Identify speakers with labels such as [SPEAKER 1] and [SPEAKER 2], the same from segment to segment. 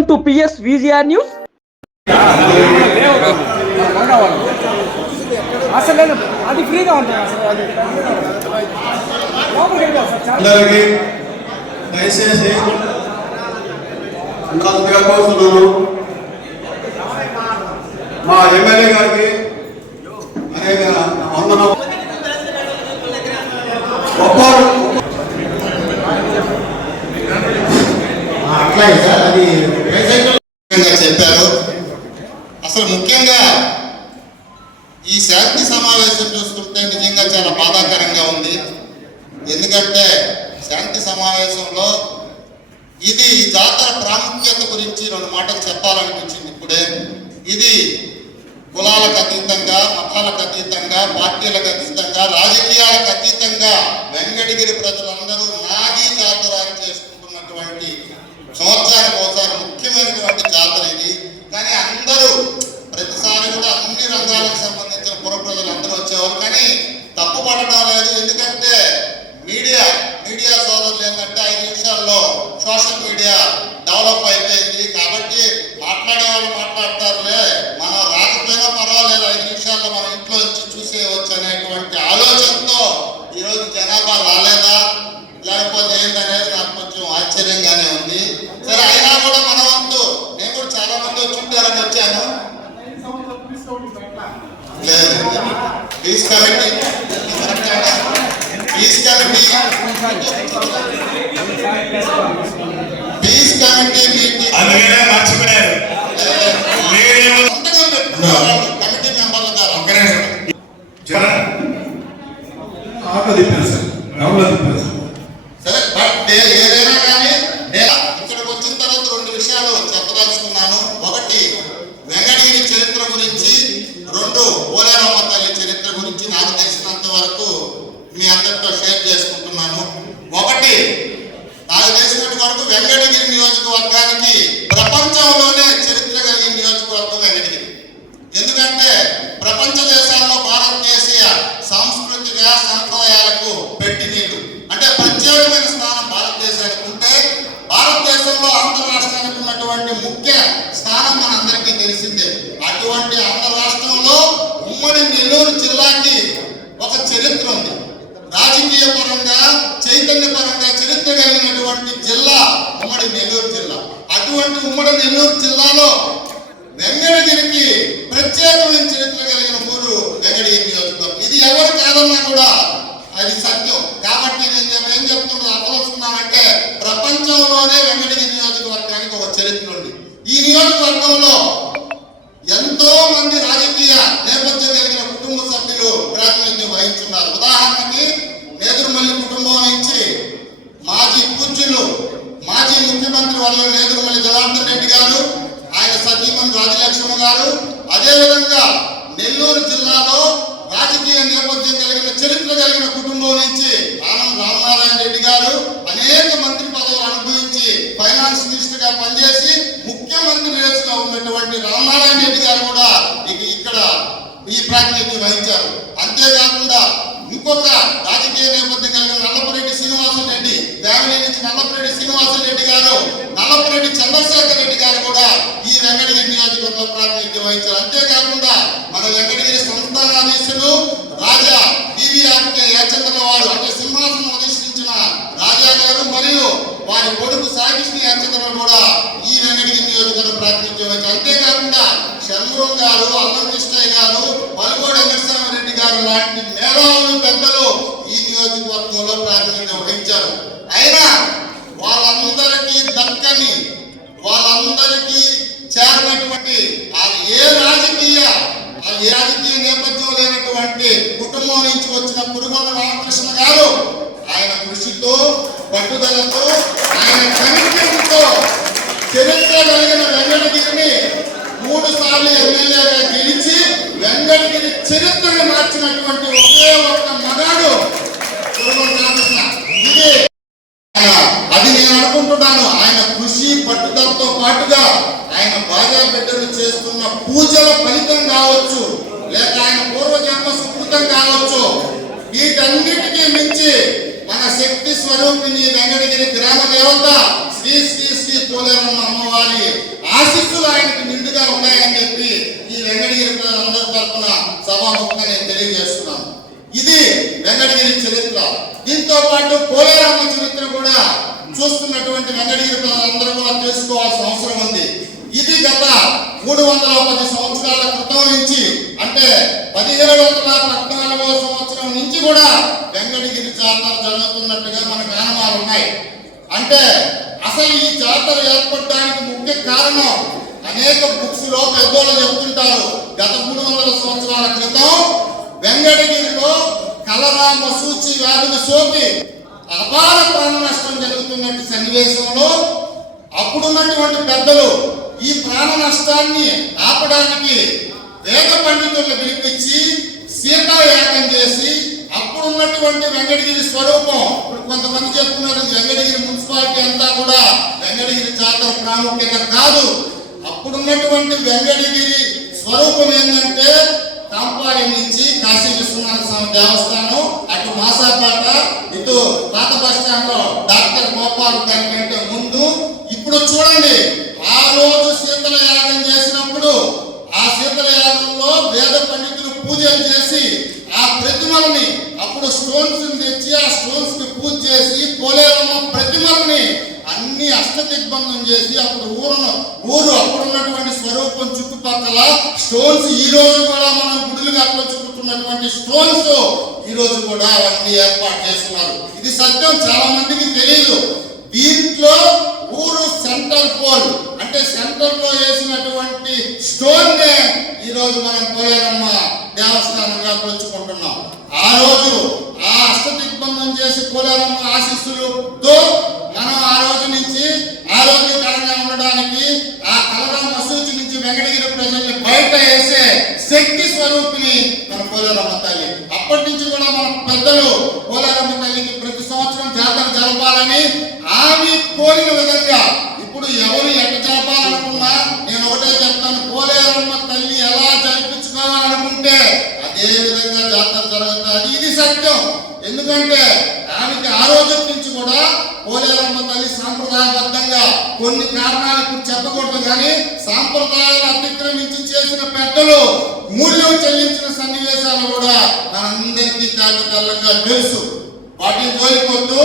[SPEAKER 1] Welcome to P S V G R news.
[SPEAKER 2] అసలు అది ఫ్రీగా ఉంటుంది అసలు అది.
[SPEAKER 3] అందరికీ దయచేసి ఉన్నతంగా కోరుతున్నాను. మా ఎమ్మెల్యే గారికి అనేక వందనం
[SPEAKER 4] అట్లాగే సార్ అది ముఖ్యంగా చెప్పారు. అసలు ముఖ్యంగా ఈ శాంతి సమావేశం చూస్తుంటే నిజంగా చాలా బాధాకరంగా ఉంది. ఎందుకంటే శాంతి సమావేశంలో ఇది ఈ జాతర ప్రాముఖ్యత గురించి రెండు మాటలు చెప్పాలనిపించింది ఇప్పుడే. ఇది కులాలకు అతీతంగా మతాలకు అతీతంగా పార్టీలకు అతీతంగా రాజకీయాలకు అతీతంగా వెంకటగిరి ప్రజలందరూ నాగి జాతర చేసుకుంటున్నటువంటి సంవత్సరానికి ఒకసారి ముఖ్యమైనటువంటి జాతర ఇది. కానీ అందరూ ప్రతిసారి కూడా అన్ని రంగాలకు సంబంధించిన పుర ప్రజలు అందరూ వచ్చేవారు. కానీ తప్పు పడటం లేదు. ఎందుకంటే మీడియా మీడియా సోదరులు ఏంటంటే ఐదు నిమిషాల్లో సోషల్ మీడియా డెవలప్ అయిపోయింది. కాబట్టి మాట్లాడే వాళ్ళు మాట్లాడతారులే మనం రాకపోయినా పర్వాలేదు ఐదు నిమిషాల్లో మనం ఇంట్లో వచ్చి చూసేయవచ్చు అనేటువంటి ఆలోచనతో ఈరోజు జనాభా రాలేదా లేకపోతే ఏంటనేది నాకు కొంచెం ఆశ్చర్యంగానే ఉంది సరే అయినా కూడా మన వంతు నేను కూడా చాలా మంది వచ్చి ఉంటారని వచ్చాను లేదు please committee please committee please committee meeting
[SPEAKER 5] అందుకనే మర్చిపోయారు. మీరేమో
[SPEAKER 4] కమిటీ మెంబర్ల ద్వారా
[SPEAKER 5] ఒక్క నిమిషం. జర
[SPEAKER 3] ఆటో తిప్పాను సార్. డబ్బులు తిప్పాను సార్
[SPEAKER 4] సరే బట్ నే- ఏదైనా కానీ నేను ఇక్కడికి వచ్చిన తర్వాత రెండు విషయాలు చెప్పదలుచుకున్నాను ఒకటి వెంకటగిరి చరిత్ర గురించి రెండు పోలేరమ్మ తల్లి చరిత్ర గురించి నాకు తెలిసినంత వరకు మీ అందరితో షేర్ చేసుకుంటున్నాను. ఒకటి నాకు తెలిసినంత వరకు వెంకటగిరి నియోజకవర్గానికి ప్రపంచంలోనే చరిత్ర కలిగిన నియోజకవర్గం వెంకటగిరి. ఎందుకంటే ప్రపంచ దేశాల్లో భారతదేశీయ సాంస్కృతిక సంప్రదాయాలకు పెట్టి నీళ్ళు అంటే ప్రత్యేకమైన స్థానం భారతదేశానికి ఉంటే భారతదేశంలో ఆంధ్ర రాష్ట్రానికి ఉన్నటువంటి ముఖ్య స్థానం మనందరికీ తెలిసిందే. అటువంటి ఆంధ్ర రాష్ట్రంలో ఉమ్మడి నెల్లూరు జిల్లాకి ఒక చరిత్ర ఉంది. రాజకీయ పరంగా చైతన్య పరంగా చరిత్ర కలిగినటువంటి జిల్లా ఉమ్మడి నెల్లూరు జిల్లా. అటువంటి ఉమ్మడి నెల్లూరు జిల్లాలో వెంకటగిరికి ప్రత్యేకమైన చరిత్ర కలిగిన ఊరు వెంకటగిరి నియోజకవర్గం. ఇది ఎవరు కాదన్నా కూడా అది సత్యం. కాబట్టి నేను ఏం చెప్తున్నా అర్థమవుతున్నానంటే ప్రపంచంలోనే వెంకటగిరి నియోజకవర్గానికి ఒక చరిత్ర ఉంది. ఈ నియోజకవర్గంలో ఎంతో మంది రాజకీయ నేపథ్యం కలిగిన కుటుంబ సభ్యులు ప్రాతినిధ్యం వహించున్నారు ఉదాహరణకి నేదురుమల్లి కుటుంబం నుంచి మాజీ పూజ్యులు మాజీ ముఖ్యమంత్రి వాళ్ళు నేదురుమల్లి జనార్దన్ రెడ్డి గారు ఆయన సతీమణి రాజలక్ష్మి గారు అదేవిధంగా నెల్లూరు జిల్లాలో రాజకీయ నేపథ్యం కలిగిన చరిత్ర కలిగిన కుటుంబం నుంచి ఆనంద్ రామనారాయణ రెడ్డి గారు అనేక మంత్రి పదవులు అనుభవించి ఫైనాన్స్ మినిస్టర్గా పనిచేసి ముఖ్యమంత్రి రేసులో ఉన్నటువంటి రామనారాయణ రెడ్డి గారు కూడా ఇక ఇక్కడ ఈ ప్రాతినిధ్యం వహించారు. అంతేకాకుండా ఇంకొక రాజకీయ నేపథ్యం కలిగిన నల్లపురెడ్డి శ్రీనివాసన్ రెడ్డి దేవని నుంచి నల్లపురెడ్డి శ్రీనివాసన్ రెడ్డి గారు నల్లపురెడ్డి చంద్రశేఖర్ రెడ్డి గారు కూడా ఈ వెంకటగిరి నియోజకవర్గంలో ప్రాతినిధ్యం వహించారు. అంతేకాకుండా మన వెంకటగిరి సంస్థానాధీశులు రాజా బీవీఆర్కే యాచంద్ర వారు అంటే సింహాసనం అధిష్ఠించిన రాజా గారు మరియు వారి కొడుకు సాగిష్ణ యాచంద్ర కూడా ఈ వెంకటగిరి నియోజకవర్గం ప్రాతినిధ్యం వహించారు. అంతేకాకుండా షణ్ముఖం గారు అల్లం కృష్ణయ్య గారు వెంకటస్వామి గారు లాంటి మేధావులు పెద్దలు ఈ నియోజకవర్గంలో ప్రాతినిధ్యం వహించారు అయినా వాళ్ళందరికీ దక్కని వాళ్ళందరికీ చేరినటువంటి ఆ ఏ రాజకీయ ఆ ఏ రాజకీయ నేపథ్యం లేనటువంటి కుటుంబం నుంచి వచ్చిన పురుగొండ రామకృష్ణ గారు ఆయన కృషితో పట్టుదలతో ఆయన కమిట్మెంట్తో చరిత్ర కలిగిన వెంకటగిరిని మూడు సార్లు ఎమ్మెల్యేగా గెలిచి వెంకటగిరి చరిత్రను ఒకే ఒక్క మగాడు ఇది అది నేను అనుకుంటున్నాను. ఆయన కృషి పట్టుదలతో పాటుగా ఆయన బాగా బిడ్డలు చేస్తున్న పూజల ఫలితం కావచ్చు లేక ఆయన పూర్వజన్మ సుకృతం కావచ్చు వీటన్నిటికీ మించి మన శక్తి స్వరూపిణి వెంకటగిరి గ్రామ దేవత. శ్రీ శ్రీ శ్రీ పోలేరమ్మ అమ్మవారి ఆశీస్సులు ఆయనకి నిండుగా ఉన్నాయని చెప్పి ఈ వెంకటగిరి ప్రజలందరి తరఫున సభాముఖంగా నేను తెలియజేస్తున్నాను. ఇది వెంకటగిరి చరిత్ర. దీంతో పాటు పోలేరమ్మ చరిత్ర కూడా చూస్తున్నటువంటి వెంకటగిరి ప్రజలందరూ కూడా తెలుసుకోవాల్సిన అవసరం ఉంది. ఇది గత మూడు వందల పది సంవత్సరాల క్రితం నుంచి అంటే పదిహేడు వందల పద్నాలుగో సంవత్సరం నుంచి కూడా వెంకటగిరి జాతర జరుగుతున్నట్టుగా మన గ్రామాలు ఉన్నాయి. అంటే అసలు ఈ జాతర ఏర్పడడానికి ముఖ్య కారణం అనేక బుక్స్లో పెద్దోళ్ళు చెప్తుంటారు. గత మూడు వందల సంవత్సరాల క్రితం వెంకటగిరిలో కలరా సూచి వ్యాధులు సోకి అపార ప్రాణ నష్టం జరుగుతున్నట్టు సన్నివేశంలో అప్పుడున్నటువంటి పెద్దలు ఈ ప్రాణ నష్టాన్ని ఆపడానికి వేద పండితులను పిలిపించి సీతాయాగం చేసి అప్పుడున్నటువంటి వెంకటగిరి స్వరూపం ఇప్పుడు కొంతమంది చెప్తున్నారు వెంకటగిరి మున్సిపాలిటీ అంతా కూడా వెంకటగిరి జాతర ప్రాముఖ్యత కాదు. అప్పుడున్నటువంటి వెంకటగిరి స్వరూపం ఏంటంటే కాంపాడి నుంచి కాశీ విశ్వనాథ స్వామి దేవస్థానం అటు మాసాపేట ఇటు పాత బస్ స్టాండ్లో డాక్టర్ గోపాల్ గారి కంటే ముందు ఇప్పుడు చూడండి ఆ రోజు శీతల యాగం చేసినప్పుడు ఆ శీతల యాగంలో వేద పండితులు పూజలు చేసి ఆ ప్రతిమల్ని అప్పుడు స్టోన్స్ తెచ్చి ఆ స్టోన్స్ని పూజ చేసి పోలేరమ్మ ప్రతిమల్ని అన్ని అష్టదిగ్బంధం చేసి అప్పుడు ఊరును ఊరు అప్పుడు ఉన్నటువంటి స్వరూపం చుట్టుపక్కల స్టోన్స్ ఈ రోజు కూడా మనం గుడులు చుట్టుకున్నటువంటి స్టోన్స్ ఈ రోజు కూడా అవన్నీ ఏర్పాటు చేస్తున్నారు. ఇది సత్యం చాలా మందికి తెలియదు. దీంట్లో ఊరు సెంటర్ పోల్. అంటే సెంటర్లో వేసినటువంటి స్టోన్ నే ఈ రోజు మనం పోలేరమ్మ దేవస్థానంగా కొలుచుకుంటున్నాం ఆ రోజు ఆ అష్టదిగ్బంధం చేసి పోలేరమ్మ ఆశీస్సులతో మనం ఆ రోజు నుంచి ఆరోగ్యకరంగా ఉండడానికి ఆ కలరా మసూచి నుంచి వెంకటగిరి ప్రజల్ని బయట వేసే శక్తి స్వరూపిణి మన పోలేరమ్మ తల్లి. అప్పటి నుంచి కూడా మన పెద్దలు పోలేరమ్మ తల్లికి ప్రతి సంవత్సరం జాతర జరపాలని ఆమె కోరిన విధంగా ఇప్పుడు ఎవరు ఎట్ట జరపాలనుకున్నా నేను ఒకటే చెప్తాను పోలేరమ్మ తల్లి ఎలా జరిపించుకోవాలనుకుంటే అదే విధంగా జాతర జరుగుతుంది. ఇది సత్యం. ఎందుకంటే ఆమెకి ఆ రోజు నుంచి కూడా పోలేరమ్మ తల్లి సాంప్రదాయబద్ధంగా కొన్ని కారణాలు ఇప్పుడు చెప్పకూడదు కానీ సాంప్రదాయాలు అతిక్రమించి చేసిన పెద్దలు మూల్యం చెల్లించిన సన్నివేశాలు కూడా మనందరికీ కాకతల్లంగా తెలుసు. వాటిని కోల్పోతూ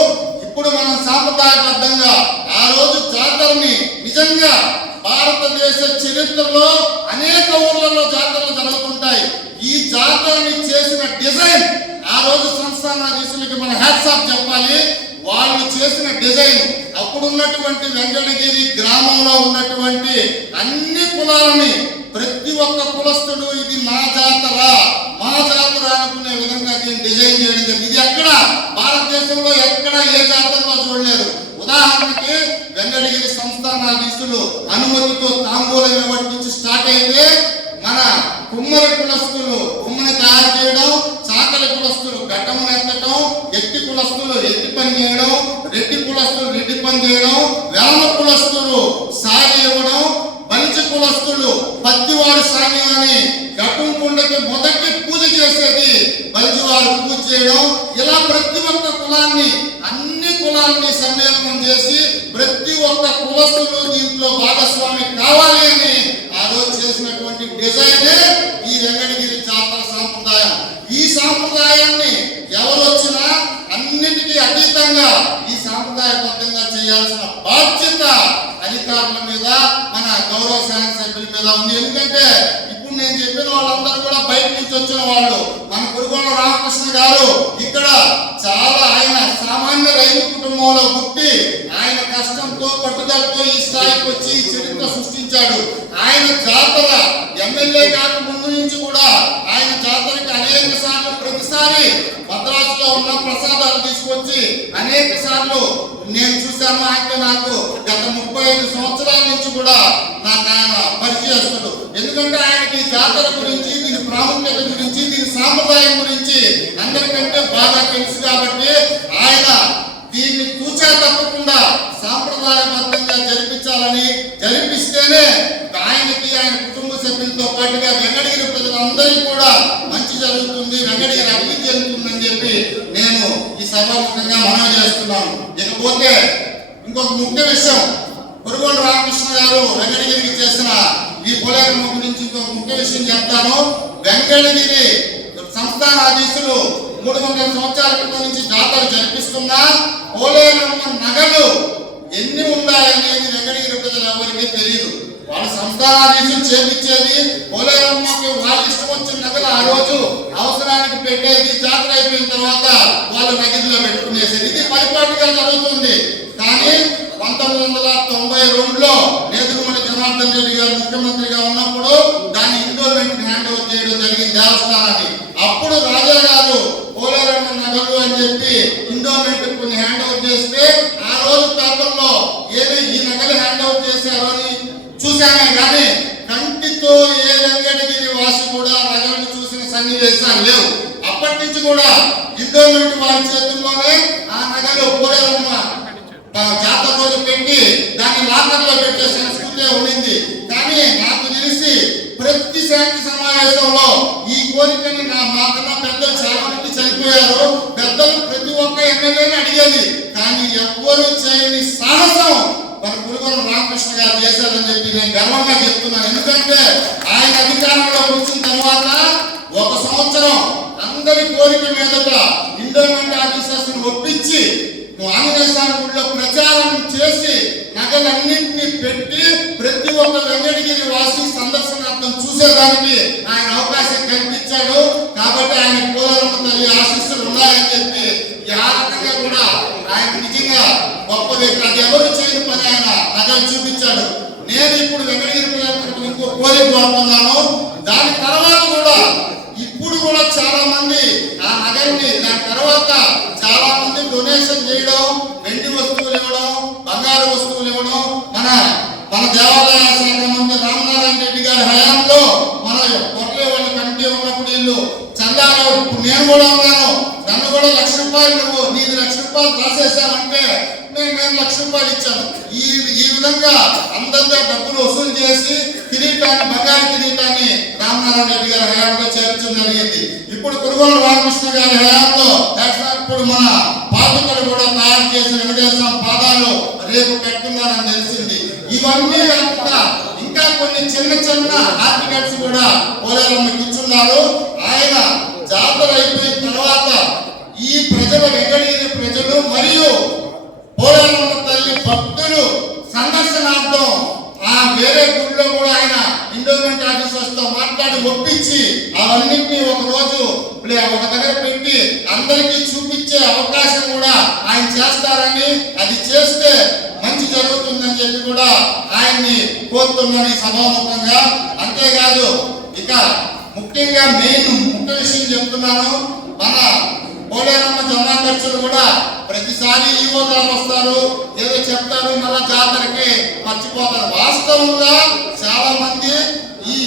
[SPEAKER 4] ఇప్పుడు మనం సాంప్రదాయబద్ధంగా ఆ రోజు జాతరని నిజంగా భారతదేశ చరిత్రలో అనేక ఊర్లలో జాతరలు జరుగుతుంటాయి. ఈ జాతరని చేసిన డిజైన్ ఆ రోజు సంస్థానాధీశులకి మన హ్యాట్సాప్ చెప్పాలి. వాళ్ళు చేసిన డిజైన్ అప్పుడు ఉన్నటువంటి వెంకటగిరి గ్రామంలో ఉన్నటువంటి అన్ని కులాలని ప్రతి ఒక్క కులస్తుడు ఇది నా జాతర మా జాతర అనుకునే విధంగా దీన్ని డిజైన్ చేయడం జరిగింది. ఇది ఎక్కడ? భారతదేశంలో ఎక్కడ ఏ జాతరలో చూడలేదు. ఉదాహరణకి వెంకటగిరి సంస్థానాధీశులు అనుమతితో తాంబూలం ఇవ్వడం నుంచి స్టార్ట్ అయితే మన కుమ్మరి కులస్తులు కుమ్మని తయారు చేయడం చాకలి కులస్తులు ఘట్టమును ఎత్తడం ఎత్తి కులస్తులు ఎత్తి పని చేయడం రెడ్డి కులస్తులు రెడ్డి పని చేయడం వేమ కులస్తులు సాగి ఇవ్వడం కులస్తులు పత్తివారు సాగి అని ఘట్టం కుండకి మొదటి పూజ చేసేది బలిజవారు పూజ చేయడం. ఇలా ప్రతి ఒక్క కులాన్ని అన్ని కులాలని సమ్మేళనం చేసి ప్రతి ఒక్క కులస్తులు దీంట్లో భాగస్వామి కావాలి అని ఆ రోజు చేసినటువంటి డిజైనే ఈ వెంకటగిరి జాతర సాంప్రదాయం. ఈ సాంప్రదాయాన్ని ఎవరు వచ్చినా అన్నిటికీ అతీతంగా ఈ సాంప్రదాయబద్ధంగా చేయాల్సిన బాధ్యత అధికారుల మీద మన గౌరవ శాసనసభ్యుల మీద ఉంది. ఎందుకంటే ఇప్పుడు నేను చెప్పిన వాళ్ళందరూ కూడా బయట నుంచి వచ్చిన వాళ్ళు. మన కురుగోళ రామకృష్ణ గారు ఇక్కడ చాలా ఆయన సామాన్య రైతు కుటుంబంలో పుట్టి ఆయన కష్టంతో పట్టుదలతో ఈ స్థాయికి వచ్చి ఈ చరిత్ర సృష్టించాడు. ఆయన జాతర ఎమ్మెల్యే కాక ముందు నుంచి కూడా ఆయన జాతరకి అనేక సార్లు ప్రతిసారి భద్రాసులో ఉన్న ప్రసాదాలు తీసుకొచ్చి అనేక సార్లు నేను చూశాను. ఆయనతో నాకు గత ముప్పై ఐదు సంవత్సరాల నుంచి కూడా నాకు ఆయన పరిచయస్తుడు. ఎందుకంటే ఆయనకి ఈ జాతర గురించి దీని ప్రాముఖ్యత గురించి దీని సాంప్రదాయం గురించి అందరికంటే బాగా తెలుసు కాబట్టి ఆయన దీన్ని కూచా తప్పకుండా సాంప్రదాయబద్ధంగా జరిపించాలని జరిపిస్తేనే ఆయనకి ఆయన కుటుంబ సభ్యులతో పాటుగా వెంకటగిరి ప్రజలందరికీ కూడా మంచి జరుగుతుంది వెంకటగిరి అభివృద్ధి చెందుతుందని నేను ఇకపోతే ఇంకొక ముఖ్య విషయం పురుగోడు రామకృష్ణ గారు వెంకటగిరికి చేసిన ఈ పోలేరమ్మ గురించి ఇంకొక ముఖ్య విషయం చెప్తాను. వెంకటగిరి సంస్థాన అధీశులు మూడు వందల సంవత్సరాల క్రితం నుంచి జాతర జరిపిస్తున్నా పోలేరమ్మ నగలు ఎన్ని ఉన్నాయనేది వెంకటగిరి ప్రజలు ఎవరికీ తెలియదు. వాళ్ళ సంస్కారాన్ని చేపించేది పోలేరమ్మకి వాళ్ళ ఇష్టం వచ్చిన నగలు ఆ రోజు అవసరానికి పెట్టేది జాతర అయిపోయిన తర్వాత వాళ్ళు నగదులో పెట్టుకునేసేది. ఇది పరిపాటిగా జరుగుతుంది. కానీ పంతొమ్మిది వందల తొంభై రెండులో నేతృమణి జనార్దన్ రెడ్డి గారు ముఖ్యమంత్రిగా ఉన్నప్పుడు దాన్ని ఇండోర్మెంట్ హ్యాండ్ ఓవర్ చేయడం జరిగింది దేవస్థానాన్ని. అప్పుడు రాజా గారు పోలేరమ్మ నగలు అని చెప్పి ఇండోర్మెంట్ కొన్ని హ్యాండ్ ఓవర్ చేస్తే ఆ రోజు పేపర్ ఏది ఈ నగలు హ్యాండ్ ఓవర్ చేశారు అని చూశాను. కానీ కంటితో ఏ వెంకటగిరి వాసి కూడా నగలను చూసిన సన్నివేశాలు లేవు. అప్పటి నుంచి కూడా ఇండోర్మెంట్ వారి చేతుల్లోనే ఆ నగలు పోలేరమ్మ ఆ జాతర రోజు పెట్టి దాన్ని లాకర్లో పెట్టే సంస్కృతి ఉండింది. కానీ నాకు తెలిసి ప్రతి శాంతి సమావేశంలో ఈ కోరికని నా మాకన్నా పెద్దలు చాలా మంది చనిపోయారు. పెద్దలు ప్రతి ఒక్క ఎమ్మెల్యేని అడిగేది. కానీ ఎవ్వరూ చేయని సాహసం మన పులిగొండ రామకృష్ణ గారు చేశారని చెప్పి నేను గర్వంగా చెప్తున్నాను. ఎందుకంటే ఆయన అధికారంలో వచ్చిన తర్వాత ఒక సంవత్సరం అందరి కోరిక మీదట ఇండోమెంట్ ఆఫీసర్స్ ఒప్పించి ఆంజనేయ స్వామి గుడిలో ప్రచారం చేసి నగలన్నింటినీ పెట్టి ప్రతి ఒక్క వెంకటగిరి వాసి సందర్శనార్థం చూసేదానికి ఆయన అవకాశం కల్పించాడు. కాబట్టి ఆయన పోలవరం తల్లి ఆశీస్సులు ఉన్నాయని చెప్పి ఈ ఆ రకంగా కూడా ఆయన నిజంగా గొప్ప వ్యక్తి అది ఎవరు చేయని పని ఆయన నగలు చూపించాడు నేను ఇప్పుడు వెంకటగిరి ప్రజలకు ఇంకో దాని తర్వాత కూడా ఇప్పుడు కూడా చాలా మంది ఆ నగర్ని దాని తర్వాత చాలా మంది డొనేషన్ చేయడం వెండి వస్తువులు ఇవ్వడం బంగారు వస్తువులు ఇవ్వడం మన మన దేవాలయ శాఖ మంత్రి రామనారాయణ రెడ్డి గారి హయాంలో మన కొట్లే వాళ్ళ కమిటీ ఉన్నప్పుడు వీళ్ళు చందాలు ఇప్పుడు నేను కూడా ఉన్నాను నన్ను కూడా లక్ష రూపాయలు నువ్వు నీది లక్ష రూపాయలు రాసేసావంటే నేను నేను లక్ష రూపాయలు ఇచ్చాను ఈ ఈ విధంగా అందరితో డబ్బులు వసూలు చేసి కిరీటాన్ని బంగారు కిరీటాన్ని రామనారాయణ రెడ్డి గారి హయాంలో చేర్చడం జరిగింది. ఇప్పుడు కురుగోలు రామకృష్ణ గారి హయాంలో ఇప్పుడు మన పాదుకలు కూడా తయారు చేసిన వెంకటేశ్వర పాదాలు రేపు పెట్టున్నారని తెలిసింది. ఇవన్నీ కాకుండా ఇంకా కొన్ని చిన్న చిన్న ఆర్టికల్స్ కూడా పోలేరమ్మ కూర్చున్నారు. ఆయన జాతర అయిపోయిన తర్వాత ఈ ప్రజల వెంకటగిరి ప్రజలు మరియు పోలవరం తల్లి భక్తులు సందర్శనార్థం ఆ వేరే గుడిలో కూడా ఆయన ఇండోమెంట్ ఆఫీసర్స్తో మాట్లాడి ఒప్పించి అవన్నింటినీ ఒక రోజు ఒక దగ్గర పెట్టి అందరికీ చూపించే అవకాశం కూడా ఆయన చేస్తారని అది చేస్తే మంచి జరుగుతుందని చెప్పి కూడా ఆయన్ని కోరుతున్నాను ఈ సభాముఖంగా. అంతేకాదు ఇక ముఖ్యంగా మెయిన్ ముఖ్య విషయం చెప్తున్నాను మన పోలేరమ్మ జొన్నా కూడా ప్రతిసారి ఈవో గారు వస్తారు. ఏదో చెప్తారు మళ్ళా జాతరకి మర్చిపోతారు. వాస్తవంగా చాలా మంది ఈ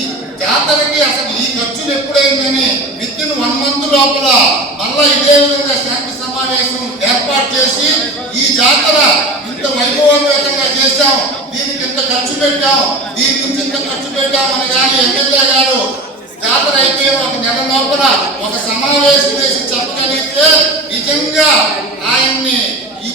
[SPEAKER 4] జాతరకి అసలు ఈ ఖర్చులు ఎప్పుడైందని విత్ ఇన్ వన్ మంత్ లోపల మళ్ళా ఇదే విధంగా శాంతి సమావేశం ఏర్పాటు చేసి ఈ జాతర ఇంత వైభవోపేతంగా చేశాం. దీనికి ఇంత ఖర్చు పెట్టాం. దీని నుంచి ఇంత ఖర్చు పెట్టాం అని కానీ ఎమ్మెల్యే గారు జాతర అయితే ఒక నెల లోపల ఒక సమావేశం చేసి చెప్పగలిగితే నిజంగా ఆయన్ని ఈ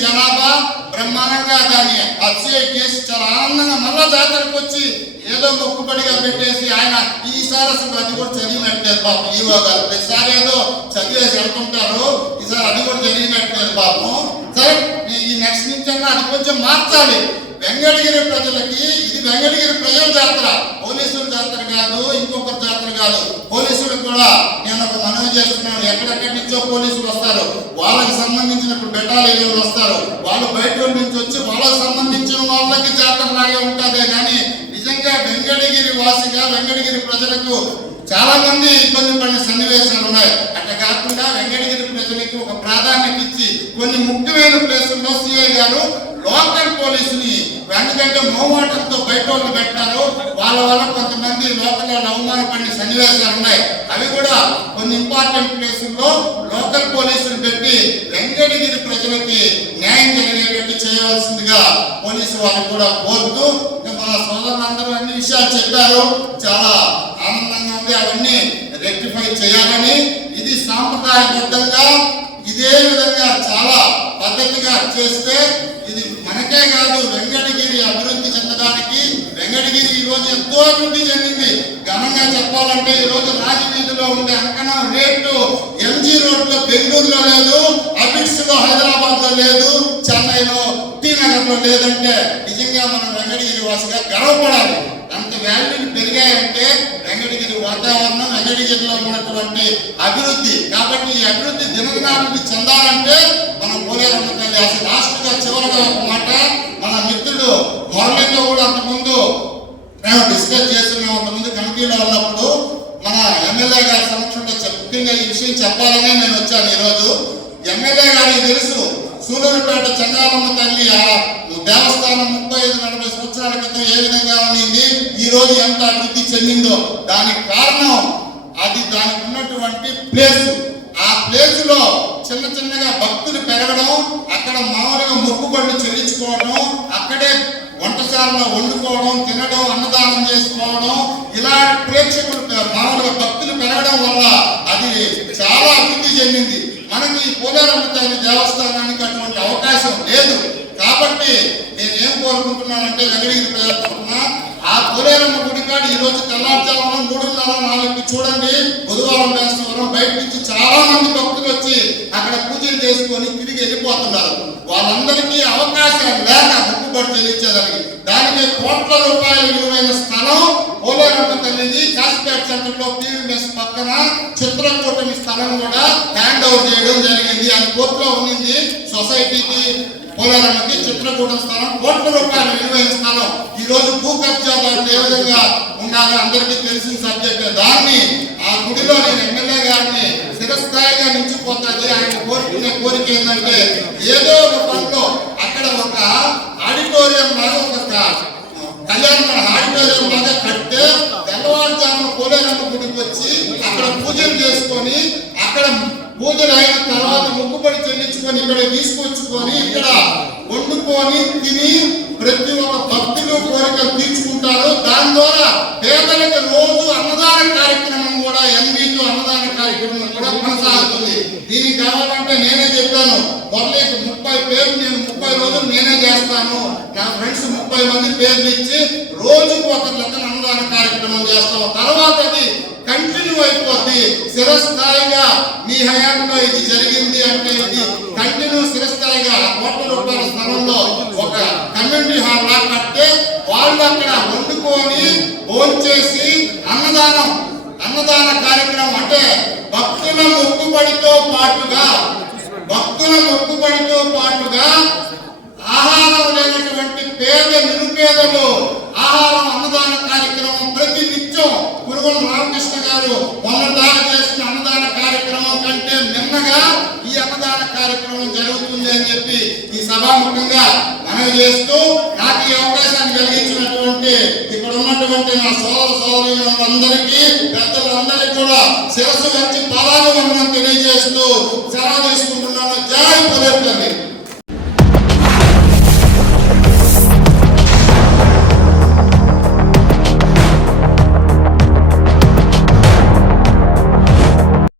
[SPEAKER 4] జనాభా బ్రహ్మాండంగా దాన్ని అప్సెట్ చేసి చాలా ఆనందంగా మళ్ళా జాతరకు వచ్చి ఏదో మొక్కుబడిగా పెట్టేసి ఆయన ఈసారి అసలు అది కూడా చదివినట్లేదు పాపం ఈవో గారు ప్రతిసారి ఏదో చదివేసి వెళ్తుంటారు ఈసారి అది కూడా చదివినట్లేదు పాపం సరే ఈ- ఈ నెక్స్ట్ నుంచి అన్న అది కొంచెం మార్చాలి. వెంకటగిరి ప్రజలకి ఇది వెంకటగిరి ప్రజల జాతర. పోలీసుల జాతర కాదు ఇంకొకరి జాతర కాదు. పోలీసులకు కూడా నేను ఒక మనవి చేస్తున్నాను. ఎక్కడెక్కడి నుంచో పోలీసులు వస్తారు. వాళ్ళకి సంబంధించిన ఇప్పుడు బెటాలియన్లు వస్తారు. వాళ్ళు బయట నుంచి వచ్చి వాళ్ళకి సంబంధించిన వాళ్ళకి జాతర లాగే ఉంటుందే. కానీ నిజంగా వెంకటగిరి వాసిగా వెంకటగిరి ప్రజలకు చాలా మంది ఇబ్బంది పడిన సన్నివేశాలు ఉన్నాయి. అట్లా కాకుండా వెంకటగిరి ప్రజలకి ఒక ప్రాధాన్యత ఇచ్చి కొన్ని ముఖ్యమైన ప్లేసుల్లో సిఐ గారు లోకల్ పోలీసుని ఎందుకంటే మోమాటంతో బయట వాళ్ళు పెట్టారు వాళ్ళ వల్ల కొంతమంది లోకల్ వాళ్ళు అవమానపడిన సన్నివేశాలు ఉన్నాయి. అవి కూడా కొన్ని ఇంపార్టెంట్ ప్లేసుల్లో లోకల్ పోలీసులు పెట్టి వెంకటగిరి ప్రజలకి న్యాయం జరిగేటట్టు చేయవలసిందిగా పోలీసు వాళ్ళు కూడా కోరుతూ ఇంకా మన సోదరులందరూ అన్ని విషయాలు చెప్పారు. చాలా ఆనందంగా అవన్నీ రెక్టిఫై చేయాలని ఇది సాంప్రదాయబద్ధంగా ఇదే విధంగా చాలా పద్ధతిగా చేస్తే ఇది మనకే కాదు వెంకటగిరి అభివృద్ధి చెందడానికి. వెంకటగిరి ఈ రోజు ఎంతో అభివృద్ధి చెందింది. ఘనంగా చెప్పాలంటే ఈ రోజు రాజవీధిలో ఉండే అంకణం రేటు ఎంజీ రోడ్లో బెంగళూరులో లేదు అబిట్స్లో హైదరాబాద్లో లేదు చెన్నైలో టీ నగర్లో లేదంటే నిజంగా మనం వెంకటగిరి వాసిగా గర్వపడాలి. అంత వాల్యూలు పెరిగాయంటే వెంకటగిరి వాతావరణం రంగడిగిరిలో ఉన్నటువంటి అభివృద్ధి. కాబట్టి ఈ అభివృద్ధి దినదినాభివృద్ధి చెందాలంటే మనం పోలేరమ్మ తల్లి అసలు లాస్ట్ చివరిగా ఒక మాట మన మిత్రుడు మురళితో కూడా అంతకుముందు మేము డిస్కస్ చేస్తున్నాం అంతకుముందు కమిటీలో ఉన్నప్పుడు మన ఎమ్మెల్యే గారి సమక్షంలో చెప్- ముఖ్యంగా ఈ విషయం చెప్పాలనే నేను వచ్చాను ఈరోజు. ఎమ్మెల్యే గారికి తెలుసు సూలూరుపేట చంద్రాలమ్మ తల్లి ఆ దేవస్థానం ముప్పై ఐదు నలభై సంవత్సరాల క్రితం ఏ విధంగా ఉన్నింది? ఈ రోజు ఎంత అభివృద్ధి చెందిందో. దానికి కారణం అది దానికి ఉన్నటువంటి ప్లేస్. ఆ ప్లేస్లో చిన్న చిన్నగా భక్తులు పెరగడం అక్కడ మామూలుగా మొక్కుబడులు చెల్లించుకోవడం అక్కడే వంటశాలలో వండుకోవడం తినడం అన్నదానం చేసుకోవడం ఇలా ప్రేక్షకులు మామూలుగా భక్తులు పెరగడం వల్ల అది చాలా అభివృద్ధి చెందింది. మనకి ఈ పోలేరమ్మ తల్లి దేవస్థానానికి అటువంటి అవకాశం లేదు. కాబట్టి నేను ఏం కోరుకుంటున్నానంటే వెంకటగిరి ప్రజల తరఫున ఆ పోలేరమ్మ ఈ రోజు తెల్లారుజామున మూడున్నర నాలుగు చూడండి బుధవారం వేస్తున్నారు బయట నుంచి చాలా మంది భక్తులు వచ్చి అక్కడ పూజలు చేసుకొని తిరిగి వెళ్ళిపోతున్నారు. వాళ్ళందరికీ అవకాశం లేక ముక్కుబడి చెల్లించేదానికి దానికి కోట్ల రూపాయల విలువైన స్థలం పోలేరమ్మ తల్లిది కాశీపేట సెంటర్లో పీవీఎస్ పక్కన చిత్రకూటమి స్థలం కూడా హ్యాండ్ ఓవర్ చేయడం జరిగింది. అది కోర్టులో ఉన్నింది. సొసైటీకి పోలేరమ్మకి చిత్రకూట స్థలం కోట్ల రూపాయల విలువైన స్థలం. ఈ రోజు భూ కబ్జాదారులు ఏ విధంగా ఉన్నారో అందరికీ తెలిసిన సబ్జెక్ట్ దాన్ని ఆ గుడిలో నేను ఎమ్మెల్యే గారిని స్థిరస్థాయిగా నిలిచిపోతుంది ఆయన కోరుకునే కోరిక ఏంటంటే ఏదో ఒక పనిలో అక్కడ ఒక ఆడిటోరియం లాగా ఒక కళ్యాణ ఆడిటోరియం లాగా కడితే తెల్లవారుజామున పోలేరమ్మ గుడికి వచ్చి అక్కడ పూజలు చేసుకొని అక్కడ పూజలు అయిన తర్వాత మొక్కుబడి చెల్లించుకొని ఇక్కడ తీసుకొచ్చుకొని ఇక్కడ వండుకొని తిని ప్రతి ఒక్క భక్తులు కోరిక తీర్చుకుంటారు. దాని ద్వారా పేదలకు రోజు అన్నదాన కార్యక్రమం కూడా ఎంబీతో అన్నదాన కార్యక్రమం కూడా కొనసాగుతుంది. దీనికి కావాలంటే నేనే చెప్పాను మొదలైతే ముప్పై పేర్లు నేను ముప్పై రోజులు నేనే చేస్తాను. నా ఫ్రెండ్స్ ముప్పై మంది పేర్లు ఇచ్చి రోజుకు ఒక లెక్కన అన్నదాన కార్యక్రమం చేస్తాం. తర్వాత అది కంటిన్యూ అయిపోద్ది. స్థిరస్థాయిగా మీ హయాంలో ఇది జరిగింది అంటే ఇది కంటిన్యూ స్థిరస్థాయిగా కోట్ల రూపాయల స్థలంలో ఒక కమ్యూనిటీ హాల్ లా కడితే వాళ్ళు అక్కడ వండుకొని భోంచేసి అన్నదానం అన్నదాన కార్యక్రమం అంటే భక్తుల మొక్కుబడితో పాటుగా భక్తుల మొక్కుబడితో పాటుగా ఆహారం లేనటువంటి పేద నిరుపేదలు ఆహారం అన్నదాన కార్యక్రమం పురుగుల రామకృష్ణ గారు మొన్నదాకా చేసిన అన్నదాన కార్యక్రమం కంటే నిన్నగా ఈ అన్నదాన కార్యక్రమం జరుగుతుంది అని చెప్పి ఈ సభాముఖంగా మనవి చేస్తూ నాకు ఈ అవకాశాన్ని కలిగించినటువంటి ఇక్కడ ఉన్నటువంటి నా సోదర సోదరులందరికీ పెద్దలందరికీ కూడా శిరస్సు వచ్చి పదాలు మనం తెలియజేస్తూ సెలవు తీసుకుంటున్నాను. జాయి పులర్తల్లి